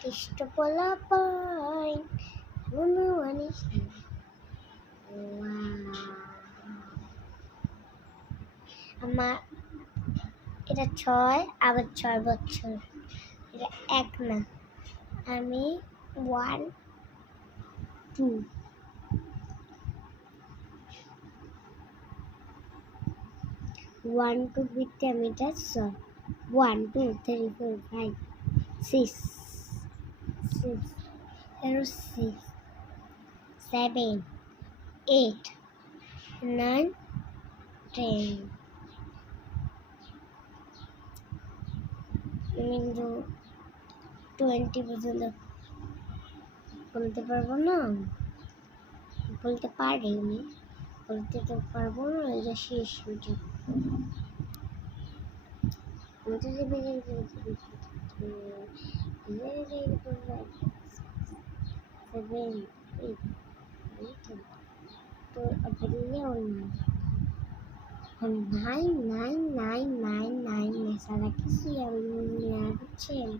দুষ্ট পোলাপান মনে মানিস না। আমার এটা 6 আবার 6 বছর, এটা 1 না, আমি 1 2 1 2 বিতে আমি এটা 1 2 3 4 5 6 6 7 8 9 10 কিন্তু 20 পর্যন্ত বলতে পারবো না, বলতে পারিনি, বলতে তো পারবো না, এটা শেষ হয়েছে। তো বললেও না, 9 9 9 9 9 সারা কিছুই আমি বুঝছেন।